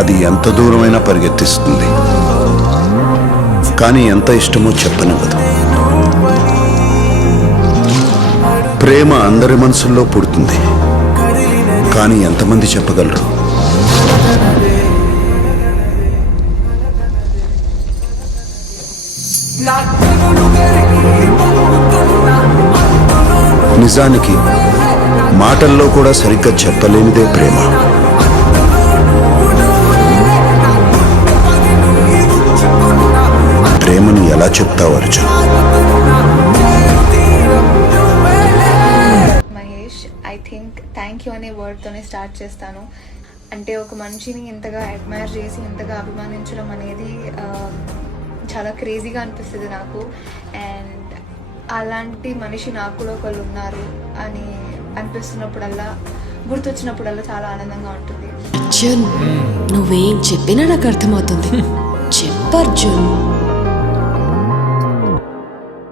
అది ఎంత దూరమైనా పరిగెత్తిస్తుంది, కానీ ఎంత ఇష్టమో చెప్పనివ్వదు. ప్రేమ అందరి మనసుల్లో పుడుతుంది, కానీ ఎంతమంది చెప్పగలరు? నిజానికి మాటల్లో కూడా సరిగ్గా చెప్పలేనిదే ప్రేమ. ప్రేమను ఎలా చెప్తావు Arjun? Mahesh, I think thank you అనే వర్డ్తోనే స్టార్ట్ చేస్తాను. అంటే ఒక మనిషిని ఇంతగా అడ్మైర్ చేసి ఇంతగా అభిమానించడం అనేది చాలా క్రేజీగా అనిపిస్తుంది నాకు. అండ్ అలాంటి మనిషి నాకు కూడా ఒకళ్ళు ఉన్నారు అని అనిపిస్తున్నప్పుడల్లా, గుర్తొచ్చినప్పుడల్లా చాలా ఆనందంగా ఉంటుంది. అర్జున్, నువ్వేం చెప్పినా నాకు అర్థమవుతుంది. చెప్పు అర్జున్.